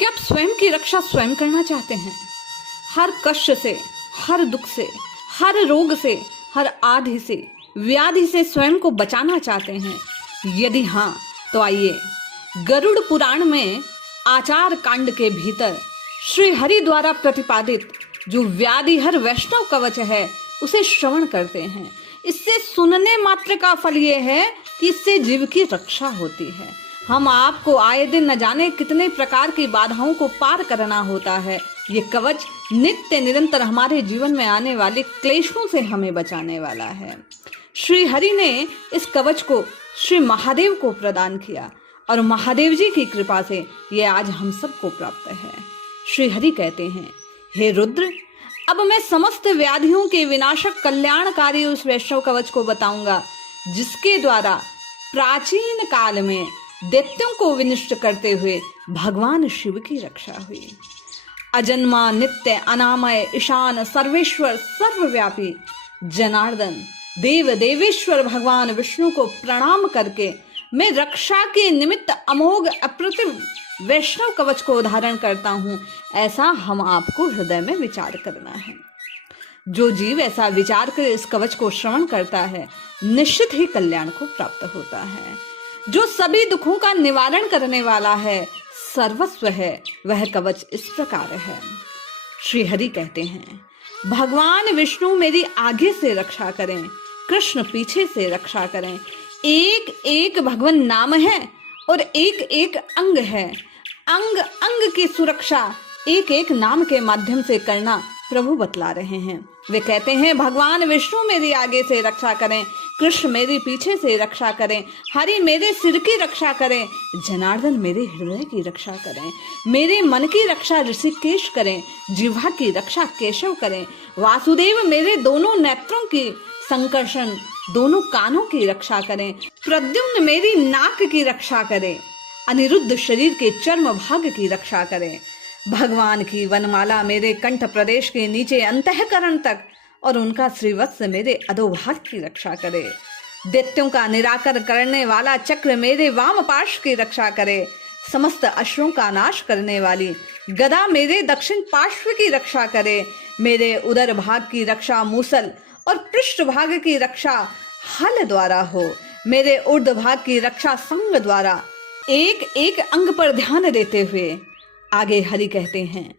कि आप स्वयं की रक्षा स्वयं करना चाहते हैं? हर कष्ट से, हर दुख से, हर रोग से, हर आधि से, व्याधि से स्वयं को बचाना चाहते हैं? यदि हाँ, तो आइए गरुड़ पुराण में आचार कांड के भीतर श्री हरि द्वारा प्रतिपादित जो व्याधिहर वैष्णव कवच है उसे श्रवण करते हैं। इससे सुनने मात्र का फल ये है कि इससे जीव की रक्षा होती है। हम आपको आए दिन न जाने कितने प्रकार की बाधाओं को पार करना होता है। ये कवच नित्य निरंतर हमारे जीवन में आने वाले क्लेशों से हमें बचाने वाला है। श्री हरि ने इस कवच को श्री महादेव को प्रदान किया और महादेव जी की कृपा से ये आज हम सबको प्राप्त है। श्री हरि कहते हैं, हे रुद्र, अब मैं समस्त व्याधियों के विनाशक कल्याणकारी उस वैष्णव कवच को बताऊंगा जिसके द्वारा प्राचीन काल में दैत्यों को विनष्ट करते हुए भगवान शिव की रक्षा हुई। अजन्मा, नित्य, अनामय, ईशान, सर्वेश्वर, सर्वव्यापी जनार्दन देव देवेश्वर भगवान विष्णु को प्रणाम करके मैं रक्षा के निमित्त अमोघ अप्रतिम वैष्णव कवच को धारण करता हूं। ऐसा हम आपको हृदय में विचार करना है। जो जीव ऐसा विचार कर इस कवच को श्रवण करता है निश्चित ही कल्याण को प्राप्त होता है। जो सभी दुखों का निवारण करने वाला है, सर्वस्व है, वह कवच इस प्रकार है। श्री हरि कहते हैं, भगवान विष्णु मेरी आगे से रक्षा करें, कृष्ण पीछे से रक्षा करें। एक एक भगवान नाम है और एक एक अंग है। अंग अंग की सुरक्षा एक एक नाम के माध्यम से करना प्रभु बतला रहे हैं। वे कहते हैं, भगवान विष्णु मेरी आगे से रक्षा करें, कृष्ण मेरे पीछे से रक्षा करें, हरि मेरे सिर की रक्षा करें, जनार्दन मेरे हृदय की रक्षा करें, मेरे मन की रक्षा ऋषिकेश करें, जिह्वा की रक्षा केशव करें, वासुदेव मेरे दोनों नेत्रों की संकर्षण, दोनों कानों की रक्षा करें, प्रद्युम्न मेरी नाक की रक्षा करें, अनिरुद्ध शरीर के चर्म भाग की रक्षा करें, भगवान की वनमाला मेरे कंठ प्रदेश के नीचे अंतःकरण तक और उनका श्रीवत्स मेरे अधोभाग की रक्षा करे। दैत्यों का निराकर करने वाला चक्र मेरे वाम पार्श्व की रक्षा करे। समस्त अश्रुओं का नाश करने वाली गदा मेरे दक्षिण पार्श्व की रक्षा करे। मेरे उदर भाग की रक्षा मूसल और पृष्ठ भाग की रक्षा हल द्वारा हो। मेरे ऊर्ध्व भाग की रक्षा संग द्वारा। एक एक अंग पर ध्यान देते हुए आगे हरि कहते हैं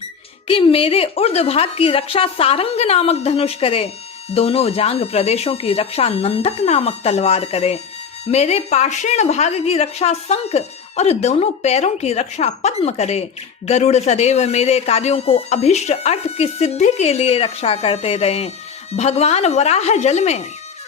कि मेरे ऊर्ध्व भाग की रक्षा सारंग नामक धनुष करे, दोनों जांग प्रदेशों की रक्षा नंदक नामक तलवार करे, मेरे पाषाण भाग की रक्षा शंख और दोनों पैरों की रक्षा पद्म करे। गरुड़ सदैव मेरे कार्यों को अभिष्ट अर्थ की सिद्धि के लिए रक्षा करते रहें। भगवान वराह जल में,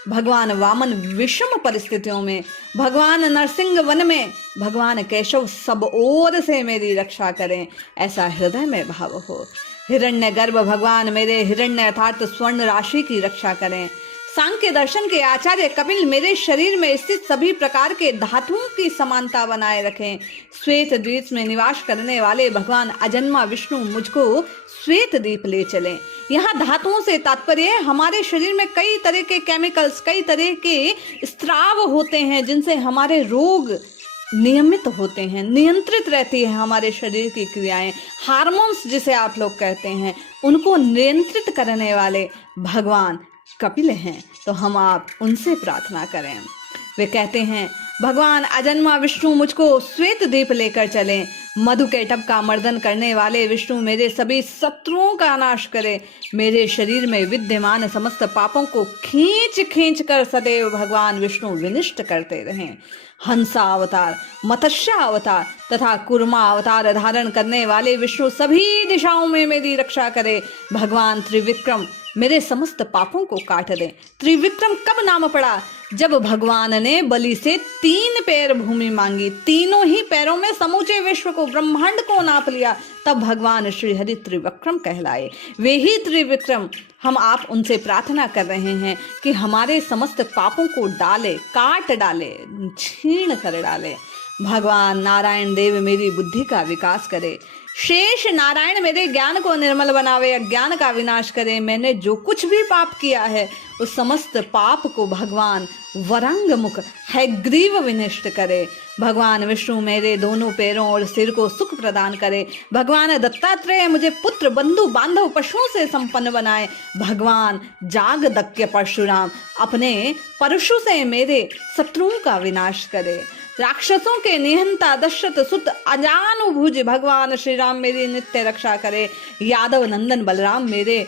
भगवान वामन विषम परिस्थितियों में, भगवान नरसिंह वन में, भगवान केशव सब ओर से मेरी रक्षा करें, ऐसा हृदय में भाव हो। हिरण्य गर्भ भगवान मेरे हिरण्य अर्थात स्वर्ण राशि की रक्षा करें। सांख्य दर्शन के आचार्य कपिल मेरे शरीर में स्थित सभी प्रकार के धातुओं की समानता बनाए रखें। श्वेत द्वीप में निवास करने वाले भगवान अजन्मा विष्णु मुझको श्वेत द्वीप ले चलें। यहाँ धातुओं से तात्पर्य है हमारे शरीर में कई तरह के केमिकल्स, कई तरह के स्त्राव होते हैं जिनसे हमारे रोग नियमित होते हैं, नियंत्रित रहती है हमारे शरीर की क्रियाएं। हार्मोन्स जिसे आप लोग कहते हैं, उनको नियंत्रित करने वाले भगवान कपिल हैं, तो हम आप उनसे प्रार्थना करें। वे कहते हैं, भगवान अजन्मा विष्णु मुझको श्वेत द्वीप लेकर चलें। मधु कैटभ का मर्दन करने वाले विष्णु मेरे सभी शत्रुओं का नाश करे। मेरे शरीर में विद्यमान समस्त पापों को खींच खींच कर सदैव भगवान विष्णु विनिष्ट करते रहें। हंसा अवतार, मत्स्य अवतार तथा कुर्मा अवतार धारण करने वाले विष्णु सभी दिशाओं में मेरी रक्षा करे। भगवान त्रिविक्रम मेरे समस्त पापों को काट दे। त्रिविक्रम कब नाम पड़ा? जब भगवान ने बलि से 3 पैर भूमि मांगी, तीनों ही पैरों में समूचे विश्व को, ब्रह्मांड को नाप लिया, तब भगवान श्री हरि त्रिविक्रम कहलाए। वे ही त्रिविक्रम, हम आप उनसे प्रार्थना कर रहे हैं कि हमारे समस्त पापों को डाले, काट डाले, छीण कर डाले। भगवान नारायण देव मेरी बुद्धि का विकास करे। शेष नारायण मेरे ज्ञान को निर्मल बनावे, अज्ञान का विनाश करे। मैंने जो कुछ भी पाप किया है उस समस्त पाप को भगवान वरांग मुख हयग्रीव विनष्ट करे। भगवान विष्णु मेरे दोनों पैरों और सिर को सुख प्रदान करे। भगवान दत्तात्रेय मुझे पुत्र बंधु बांधव पशुओं से संपन्न बनाए। भगवान जागदत्य परशुराम अपने परशु से मेरे शत्रुओं का विनाश करे। राक्षसों के निहंता दशरथ सुत अजानुभुज भगवान श्री राम मेरी नित्य रक्षा करे। यादव नंदन बलराम मेरे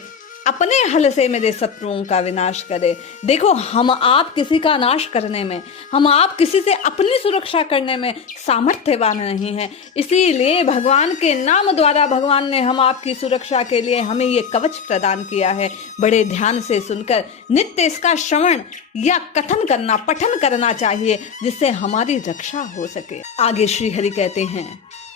अपने हल से मेरे शत्रुओं का विनाश करे। देखो, हम आप किसी का नाश करने में, हम आप किसी से अपनी सुरक्षा करने में सामर्थ्यवान नहीं हैं। इसीलिए भगवान के नाम द्वारा भगवान ने हम आपकी सुरक्षा के लिए हमें ये कवच प्रदान किया है। बड़े ध्यान से सुनकर नित्य इसका श्रवण या कथन करना, पठन करना चाहिए, जिससे हमारी रक्षा हो सके। आगे श्री हरि कहते हैं,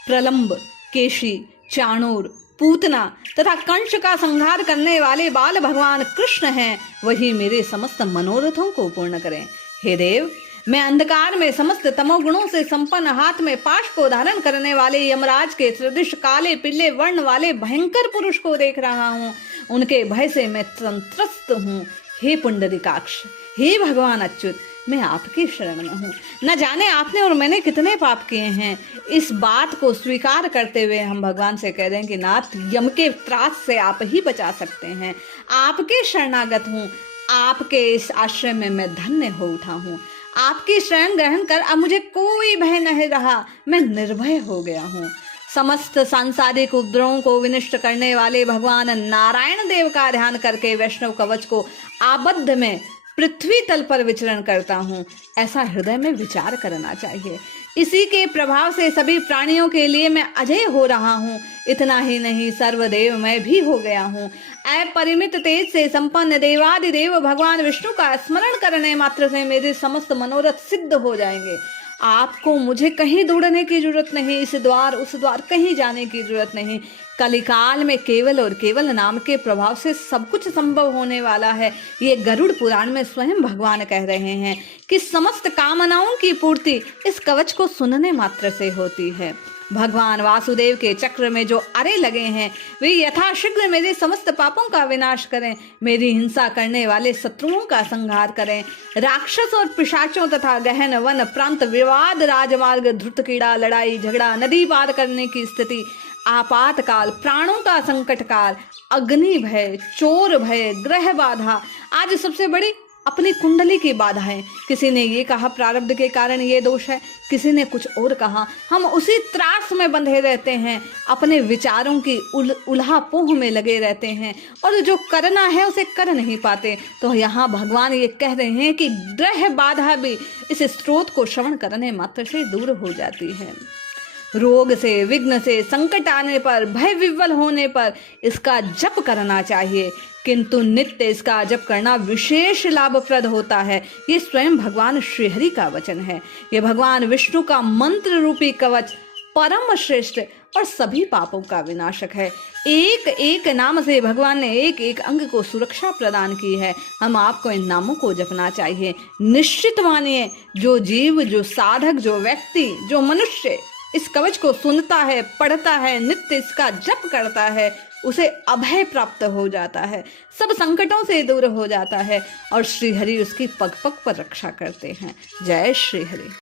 प्रलंब, केशी, चाणूर, पूतना तथा कंस का संहार करने वाले बाल भगवान कृष्ण हैं, वही मेरे समस्त मनोरथों को पूर्ण करें। हे देव, मैं अंधकार में समस्त तमोगुणों से संपन्न हाथ में पाश को धारण करने वाले यमराज के सदृश काले पीले वर्ण वाले भयंकर पुरुष को देख रहा हूँ। उनके भय से मैं संत्रस्त हूँ। हे पुंडरीकाक्ष, हे भगवान अच्युत, मैं आपकी शरण में हूँ। न जाने आपने और मैंने कितने पाप किए हैं। इस बात को स्वीकार करते हुए हम भगवान से कह रहे हैं कि नाथ, यम के त्रास से आप ही बचा सकते हैं। आपके शरणागत हूँ। आपके इस आश्रय में मैं धन्य हो उठा हूँ। आपकी शरण ग्रहण कर अब मुझे कोई भय नहीं रहा। मैं निर्भय हो गया हूँ। समस्त सांसारिक उपद्रवों को विनष्ट करने वाले भगवान नारायण देव का ध्यान करके वैष्णव कवच को आबद्ध में पृथ्वी तल पर विचरण करता हूँ, ऐसा हृदय में विचार करना चाहिए। इसी के प्रभाव से सभी प्राणियों के लिए मैं अजय हो रहा हूँ। इतना ही नहीं, सर्वदेव मैं भी हो गया हूँ। अपरिमित तेज से संपन्न देवादिदेव भगवान विष्णु का स्मरण करने मात्र से मेरे समस्त मनोरथ सिद्ध हो जाएंगे। आपको मुझे कहीं दौड़ने की जरूरत नहीं, इस द्वार उस द्वार कहीं जाने की जरूरत नहीं। कलिकाल में केवल और केवल नाम के प्रभाव से सब कुछ संभव होने वाला है। ये गरुड़ पुराण में स्वयं भगवान कह रहे हैं कि समस्त कामनाओं की पूर्ति इस कवच को सुनने मात्र से होती है। भगवान वासुदेव के चक्र में जो अरे लगे हैं वे यथाशीघ्र मेरे समस्त पापों का विनाश करें। मेरी हिंसा करने वाले शत्रुओं का संहार करें। राक्षस और पिशाचों तथा गहन वन प्रांत विवाद, राजमार्ग, धृत कीड़ा, लड़ाई झगड़ा, नदी पार करने की स्थिति, आपातकाल, प्राणों का संकट काल, अग्नि भय, चोर भय, ग्रह बाधा, आज सबसे बड़ी अपनी कुंडली की बाधा है। किसी ने ये कहा प्रारब्ध के कारण ये दोष है, किसी ने कुछ और कहा। हम उसी त्रास में बंधे रहते हैं, अपने विचारों की उल्हापोह में लगे रहते हैं और जो करना है उसे कर नहीं पाते। तो यहाँ भगवान ये कह रहे हैं कि ग्रह बाधा भी इस स्रोत को श्रवण करने मात्र से दूर हो जाती है। रोग से, विघ्न से, संकट आने पर, भय विह्वल होने पर इसका जप करना चाहिए, किंतु नित्य इसका जप करना विशेष लाभप्रद होता है। ये स्वयं भगवान श्रीहरि का वचन है। ये भगवान विष्णु का मंत्र रूपी कवच परम श्रेष्ठ और सभी पापों का विनाशक है। एक एक नाम से भगवान ने एक एक अंग को सुरक्षा प्रदान की है। हम आपको इन नामों को जपना चाहिए। निश्चित मानिए, जो जीव, जो साधक, जो व्यक्ति, जो मनुष्य इस कवच को सुनता है, पढ़ता है, नित्य इसका जप करता है, उसे अभय प्राप्त हो जाता है, सब संकटों से दूर हो जाता है और श्री हरि उसकी पग पग पर रक्षा करते हैं। जय श्री हरि।